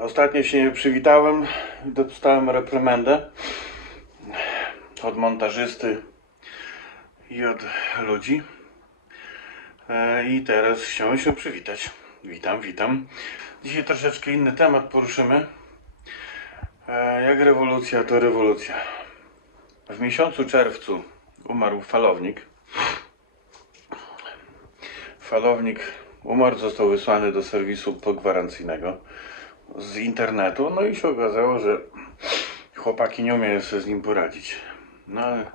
Ostatnio się przywitałem, dostałem reprymendę od montażysty i od ludzi. E, I teraz chciałem się przywitać. Witam, witam. Dzisiaj troszeczkę inny temat poruszymy. E, Jak rewolucja, to rewolucja. W miesiącu czerwcu umarł falownik. Falownik umarł, został wysłany do serwisu pogwarancyjnego z internetu. No i się okazało, że chłopaki nie umieją sobie z nim poradzić. No ale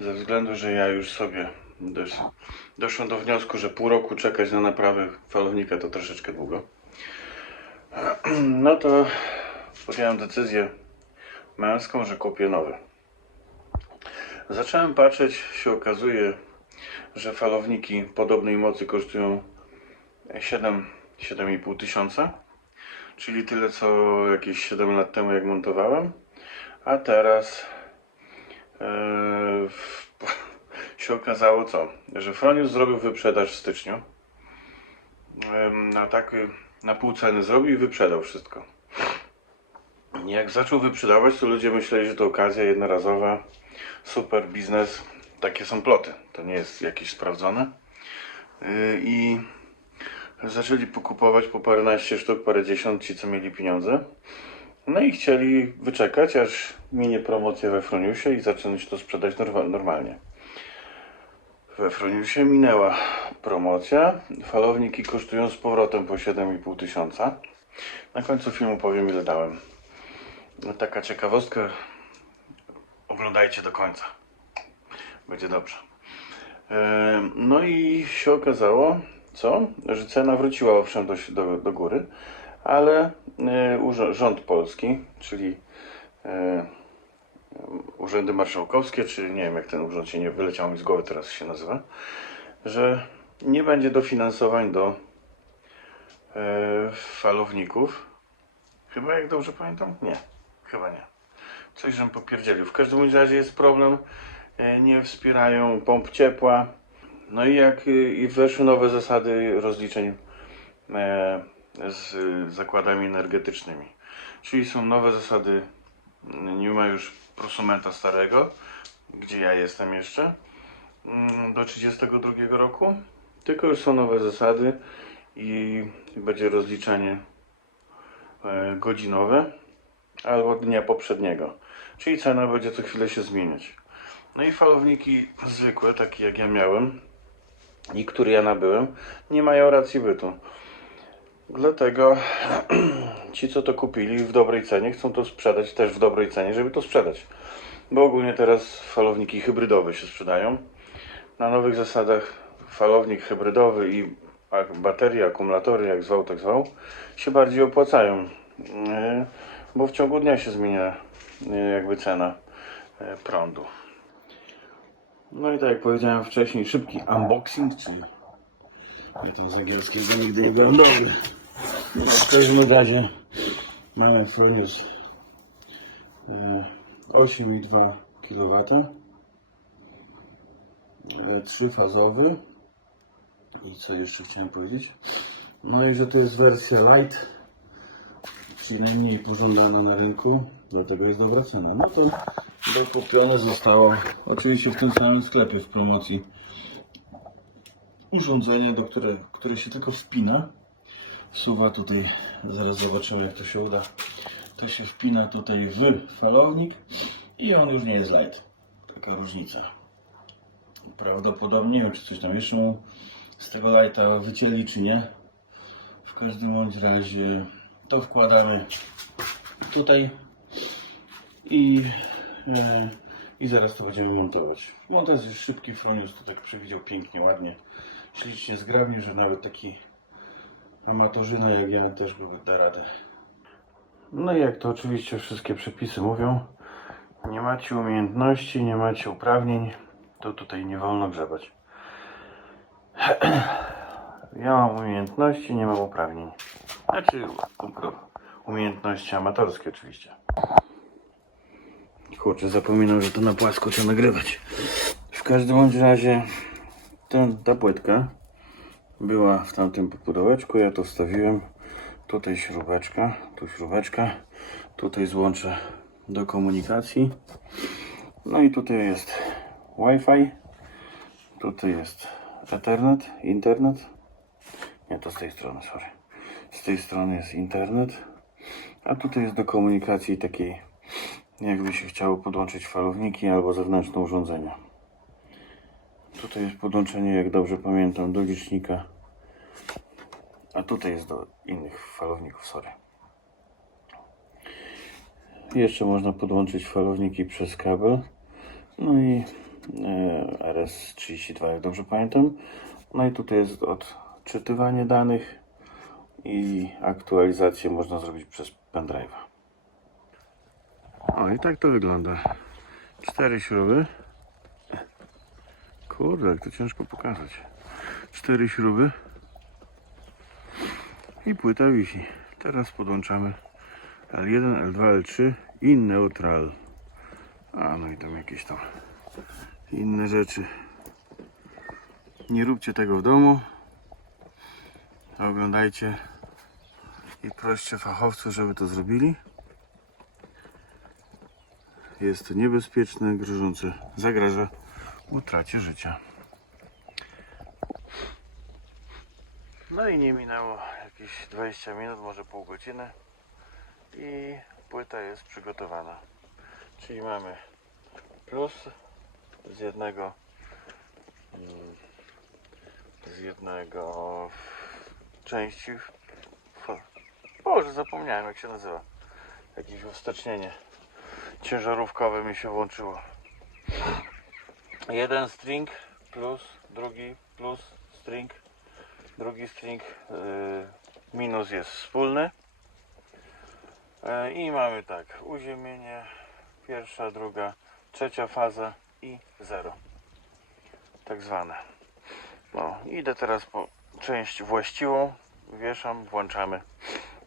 ze względu, że ja już sobie dosz, doszłem do wniosku, że pół roku czekać na naprawę falownika to troszeczkę długo. No to podjąłem decyzję męską, że kupię nowy. Zacząłem patrzeć, się okazuje, że falowniki podobnej mocy kosztują 7, 7,5 tysiąca, czyli tyle co jakieś 7 lat temu jak montowałem, a teraz e, się okazało co, że Fronius zrobił wyprzedaż w styczniu, na tak na pół ceny zrobił i wyprzedał wszystko. Jak zaczął wyprzedawać, to ludzie myśleli, że to okazja jednorazowa, super biznes. Takie są ploty, to nie jest jakieś sprawdzone. Yy, I zaczęli pokupować po paręnaście sztuk, parędziesiąt ci, co mieli pieniądze. No i chcieli wyczekać, aż minie promocja we Froniusie i zacząć to sprzedać normalnie. We Froniusie minęła promocja. Falowniki kosztują z powrotem po 7,5 tysiąca. Na końcu filmu powiem ile dałem. No, taka ciekawostka. Oglądajcie do końca. Będzie dobrze. E, No i się okazało, co? Że cena wróciła owszem do, do, do góry, ale e, rząd polski, czyli e, urzędy marszałkowskie, czy nie wiem jak ten urząd się nie wyleciał mi z głowy teraz się nazywa, że nie będzie dofinansowań do e, falowników. Chyba jak dobrze pamiętam? Nie, chyba nie. Coś, żem popierdzielił. W każdym razie jest problem. Nie wspierają pomp ciepła. No i jak y, i weszły nowe zasady rozliczeń e, z zakładami energetycznymi. Czyli są nowe zasady, nie ma już prosumenta starego, gdzie ja jestem jeszcze, mm, do 32 roku, tylko już są nowe zasady i będzie rozliczenie e, godzinowe albo dnia poprzedniego. Czyli cena będzie co chwilę się zmieniać. No i falowniki zwykłe, takie jak ja miałem i które ja nabyłem, nie mają racji bytu. Dlatego ci, co to kupili w dobrej cenie, chcą to sprzedać też w dobrej cenie, żeby to sprzedać. Bo ogólnie teraz falowniki hybrydowe się sprzedają. Na nowych zasadach falownik hybrydowy i baterie, akumulatory, jak zwał, tak zwał, się bardziej opłacają. Yy, Bo w ciągu dnia się zmienia yy, jakby cena yy, prądu. No i tak jak powiedziałem wcześniej, szybki unboxing, czyli ja to z angielskiego nigdy nie byłem dobry. No, w każdym razie mamy Fronius e, 8,2 kW trzyfazowy. I co jeszcze chciałem powiedzieć? No i że to jest wersja light czyli najmniej pożądana na rynku dlatego jest dobra cena. No to dokupione zostało oczywiście w tym samym sklepie w promocji urządzenie, do które, które się tylko wpina. Wsuwa tutaj, zaraz zobaczymy jak to się uda. To się wpina tutaj w falownik i on już nie jest light. Taka różnica. Prawdopodobnie, nie wiem czy coś tam jeszcze mu z tego lighta wycięli czy nie. W każdym bądź razie to wkładamy tutaj i, i zaraz to będziemy montować. Montaż jest szybki, Fronius to tak przewidział pięknie, ładnie, ślicznie zgrabnie, że nawet taki amatorzyna jak ja też by da radę. No i jak to oczywiście wszystkie przepisy mówią, nie macie umiejętności, nie macie uprawnień, to tutaj nie wolno grzebać. Ja mam umiejętności, nie mam uprawnień. Znaczy umiejętności amatorskie oczywiście. Kurczę, zapominam, że to na płasko trzeba nagrywać. W każdym bądź razie ten, ta płytka była w tamtym pudełeczku, ja to wstawiłem. Tutaj śrubeczka, tu śrubeczka. Tutaj złącze do komunikacji. No i tutaj jest Wi-Fi. Tutaj jest Ethernet, internet. Nie, to z tej strony, sorry. Z tej strony jest internet. A tutaj jest do komunikacji takiej, jakby się chciało podłączyć falowniki albo zewnętrzne urządzenia. Tutaj jest podłączenie, jak dobrze pamiętam, do licznika. A tutaj jest do innych falowników, sorry. Jeszcze można podłączyć falowniki przez kabel. No i e, RS32, jak dobrze pamiętam. No i tutaj jest odczytywanie danych i aktualizację można zrobić przez pendrive'a. O i tak to wygląda. Cztery śruby. Kurde, jak to ciężko pokazać. Cztery śruby. I płyta wisi. Teraz podłączamy L1, L2, L3 i neutral. A no i tam jakieś tam inne rzeczy. Nie róbcie tego w domu. Oglądajcie i proście fachowców, żeby to zrobili. Jest niebezpieczne, grożące, zagraża utracie życia. No i nie minęło jakieś 20 minut, może pół godziny i płyta jest przygotowana. Czyli mamy plus z jednego mm, z jednego części Boże, zapomniałem jak się nazywa jakieś uwstecznienie ciężarówkowe mi się włączyło. Jeden string plus drugi plus string. Drugi string yy, minus jest wspólny. Yy, i mamy tak uziemienie pierwsza, druga, trzecia faza i zero. Tak zwane. No idę teraz po część właściwą wieszam, włączamy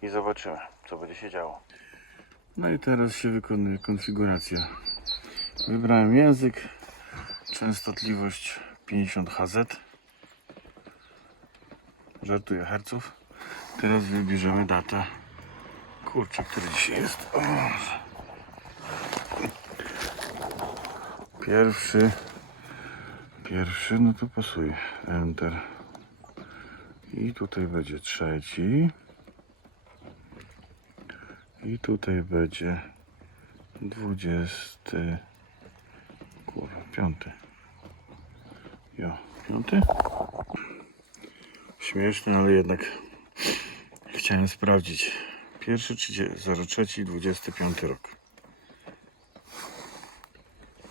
i zobaczymy co będzie się działo no i teraz się wykonuje konfiguracja. Wybrałem język częstotliwość 50 Hz żartuję herców. Teraz wybierzemy datę. Kurczę, który dzisiaj jest? Pierwszy pierwszy, no to pasuje enter. I tutaj będzie trzeci i tutaj będzie dwudziesty kurwa, piąty. Jo, piąty? Śmieszne, ale jednak chciałem sprawdzić. Pierwszy, 03, 25 rok.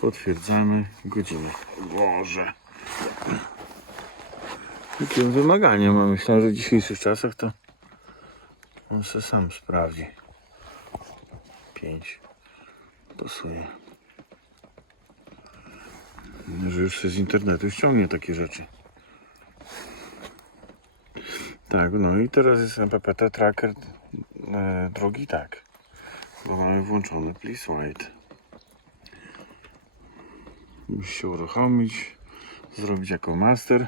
Potwierdzamy godzinę. Boże. Jakie wymagania mam myślałem, że w dzisiejszych czasach to on se sam sprawdzi 5 pasuje. Że już się z internetu ściągnie takie rzeczy. Tak, no i teraz jest MPPT tracker e, drugi, tak. Bo mamy włączony please wait. Musi się uruchomić zrobić jako master.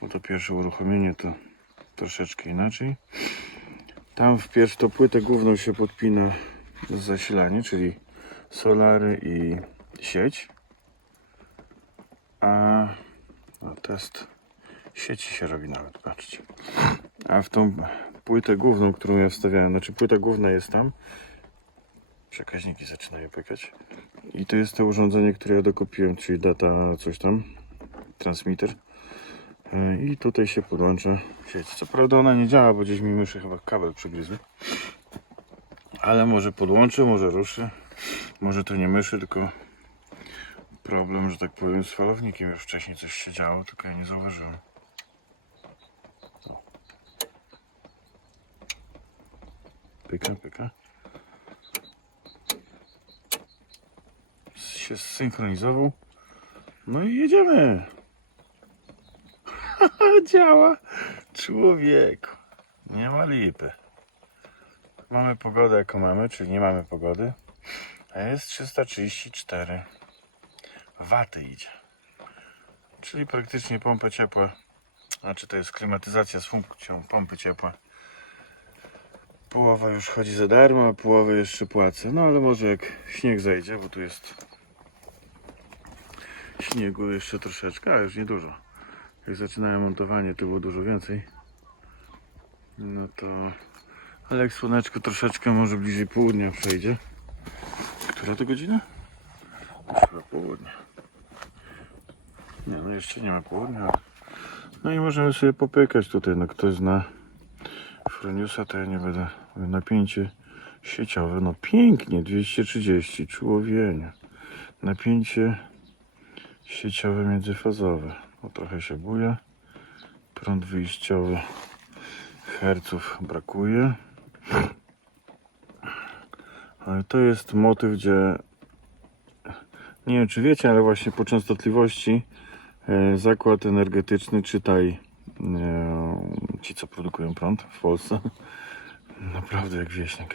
Bo to pierwsze uruchomienie to troszeczkę inaczej. Tam wpierw to płytę główną się podpina zasilanie, czyli solary i sieć. A no, test sieci się robi nawet, patrzcie. A w tą płytę główną, którą ja wstawiałem, znaczy płyta główna jest tam. Przekaźniki zaczynają pykać. I to jest to urządzenie, które ja dokupiłem, czyli data coś tam transmitter. E, i tutaj się podłącza sieć. Co prawda ona nie działa, bo gdzieś mi myszy chyba kabel przygryzły. Ale może podłączy, może ruszy. Może to nie myszy, tylko problem, że tak powiem, z falownikiem. Już wcześniej coś się działo, tylko ja nie zauważyłem. Pyka, pyka. Się zsynchronizował. No i jedziemy. Działa. Człowieku. Nie ma lipy. Mamy pogodę jaką mamy, czyli nie mamy pogody. A jest 334 waty idzie. Czyli praktycznie pompę ciepła. Znaczy to jest klimatyzacja z funkcją pompy ciepła. Połowa już chodzi za darmo, a połowę jeszcze płacę. No ale może jak śnieg zejdzie, bo tu jest śniegu jeszcze troszeczkę, a już niedużo. Jak zaczynałem montowanie, to było dużo więcej. No to... Ale jak słoneczko troszeczkę może bliżej południa przejdzie. Która to godzina? Chyba południe. Nie, no jeszcze nie ma południa. No i możemy sobie popykać tutaj, no ktoś zna Froniusa, to ja nie będę. Napięcie sieciowe, no pięknie, 230, człowienie. Napięcie sieciowe międzyfazowe. O, trochę się buja. Prąd wyjściowy herców brakuje. Ale to jest motyw, gdzie nie wiem czy wiecie, ale właśnie po częstotliwości e, zakład energetyczny, czytaj e, ci co produkują prąd w Polsce, naprawdę jak wieśniak,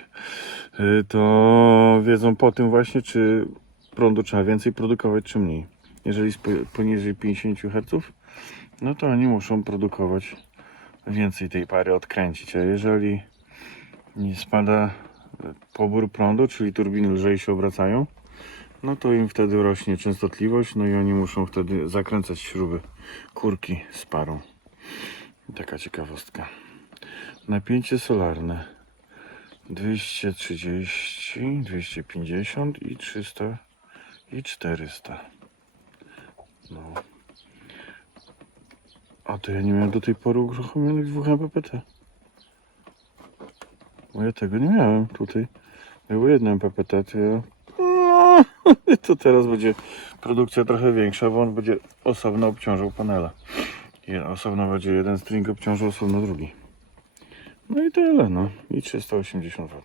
e, to wiedzą po tym właśnie, czy prądu trzeba więcej produkować, czy mniej. Jeżeli poniżej 50 Hz, no to oni muszą produkować więcej tej pary odkręcić, a jeżeli nie spada e, pobór prądu, czyli turbiny lżej się obracają, no to im wtedy rośnie częstotliwość, no i oni muszą wtedy zakręcać śruby kurki z parą. Taka ciekawostka. Napięcie solarne 230, 250 i 300 i 400. No. A to ja nie miałem do tej pory uruchomionych dwóch MPPT. Bo ja tego nie miałem tutaj. Było jedno MPPT, to ja... No, to teraz będzie produkcja trochę większa, bo on będzie osobno obciążał panela. Je- Osobno będzie jeden string obciążał osobno drugi. No i tyle, no. I 380 W.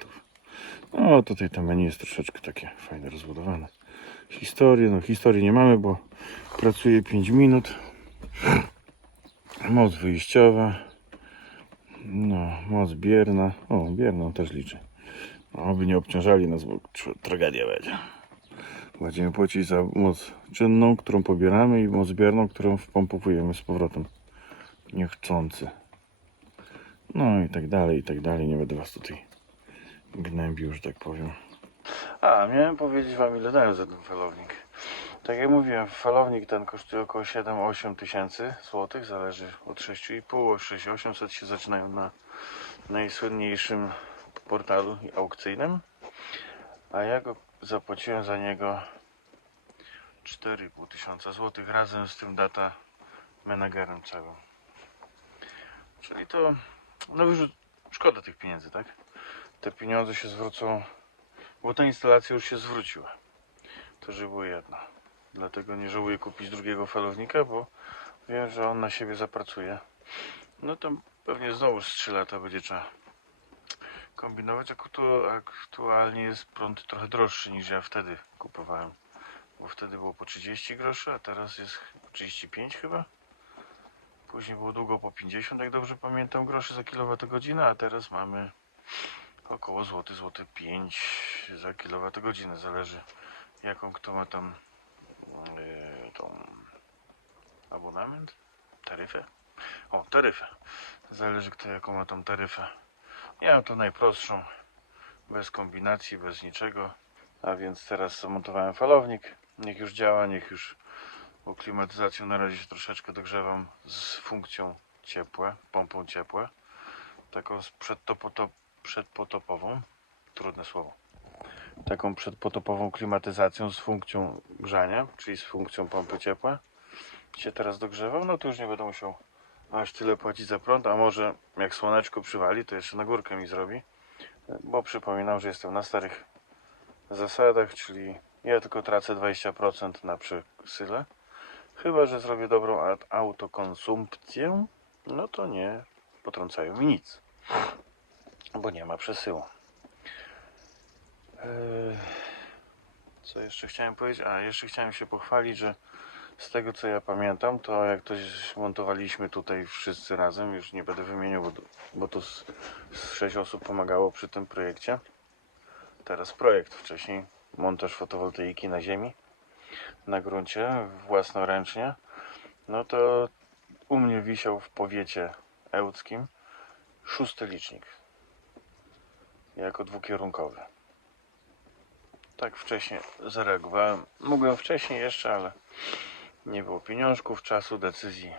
No tutaj to menu jest troszeczkę takie fajne, rozbudowane. Historię, no historii nie mamy, bo pracuje 5 minut. Moc wyjściowa. No, moc bierna. O, bierną też liczy. Oby nie obciążali nas, bo tr- tragedia będzie. Będziemy płacić za moc czynną, którą pobieramy i moc bierną, którą wpompowujemy z powrotem. Niechcący. No i tak dalej, i tak dalej. Nie będę was tutaj gnębił, że tak powiem. A, miałem powiedzieć wam ile dają za ten falownik. Tak jak mówiłem, falownik ten kosztuje około 7-8 tysięcy złotych, zależy od 6,5, 6-800 się zaczynają na najsłynniejszym portalu aukcyjnym. A ja go zapłaciłem za niego 4,5 tysiąca złotych razem z tym data menagerem całym. Czyli to, no już szkoda tych pieniędzy, tak? Te pieniądze się zwrócą, bo ta instalacja już się zwróciła. To żeby było jedno. Dlatego nie żałuję kupić drugiego falownika, bo wiem, że on na siebie zapracuje. No to pewnie znowu z 3 lata będzie trzeba kombinować. Aktu- Aktualnie jest prąd trochę droższy niż ja wtedy kupowałem. Bo wtedy było po 30 groszy, a teraz jest 35 chyba. Później było długo po 50, jak dobrze pamiętam, groszy za kilowatogodzinę, a teraz mamy około złoty, złoty 5 za kilowatogodzinę. Zależy jaką kto ma tam yy, tą abonament, taryfę. O, taryfę. Zależy kto jaką ma tą taryfę. Ja mam najprostszą, bez kombinacji, bez niczego. A więc teraz zamontowałem falownik. Niech już działa, niech już bo klimatyzacją na razie się troszeczkę dogrzewam z funkcją ciepłe, pompą ciepłe. Taką przedpotopową. Trudne słowo. Taką przedpotopową klimatyzacją z funkcją grzania, czyli z funkcją pompy ciepłe. Się teraz dogrzewam, no to już nie będę musiał aż tyle płacić za prąd, a może jak słoneczko przywali, to jeszcze na górkę mi zrobi. Bo przypominam, że jestem na starych zasadach, czyli ja tylko tracę 20% na przesyle. Chyba, że zrobię dobrą aut- autokonsumpcję, no to nie potrącają mi nic. Bo nie ma przesyłu. Eee, Co jeszcze chciałem powiedzieć? A, jeszcze chciałem się pochwalić, że z tego co ja pamiętam, to jak to montowaliśmy tutaj wszyscy razem, już nie będę wymieniał, bo, bo to z, z 6 osób pomagało przy tym projekcie. Teraz projekt, wcześniej montaż fotowoltaiki na ziemi, na gruncie, własnoręcznie. No to u mnie wisiał w powiecie ełckim szósty licznik. jako dwukierunkowy. Tak wcześniej zareagowałem. Mogłem wcześniej jeszcze, ale nie było pieniążków, czasu, decyzji.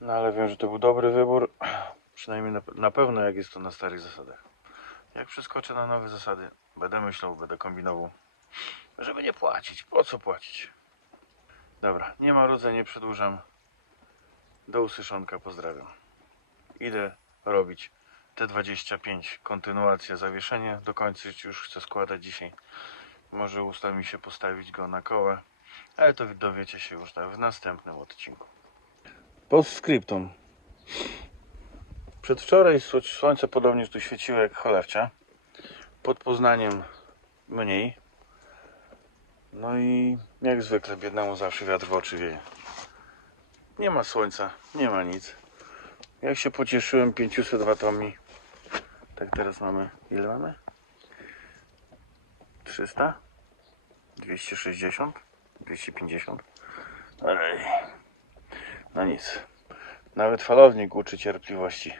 No ale wiem, że to był dobry wybór. Przynajmniej na, pewno jak jest to na starych zasadach. Jak przeskoczę na nowe zasady, będę myślał, będę kombinował, żeby nie płacić. Po co płacić? Dobra, nie ma rodzenia, nie przedłużam. Do usłyszonka, pozdrawiam. Idę robić T25, kontynuacja, zawieszenie. Dokończyć już chcę składać dzisiaj. Może usta mi się postawić go na kołę, ale to dowiecie się już w następnym odcinku. Postscriptum. Przedwczoraj sło- słońce podobnież tu świeciło jak cholewcia. Pod Poznaniem mniej. No i jak zwykle biednemu zawsze wiatr w oczy wieje. Nie ma słońca, nie ma nic. Jak się pocieszyłem 500 watami. Tak teraz mamy, ile mamy? 300? 260? 250? Ej. No nic. Nawet falownik uczy cierpliwości.